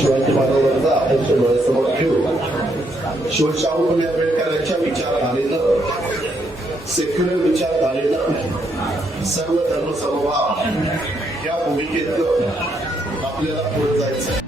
शिवाजी महाराजांचा आपण डोळ्यासमोर ठेवू. शिवशाहू फुले आंबेडकरांच्या विचारधारेनं, सेक्युलर विचारधारेनं सर्व धर्म समभाव या भूमिकेत आपल्याला पुढे जायचं.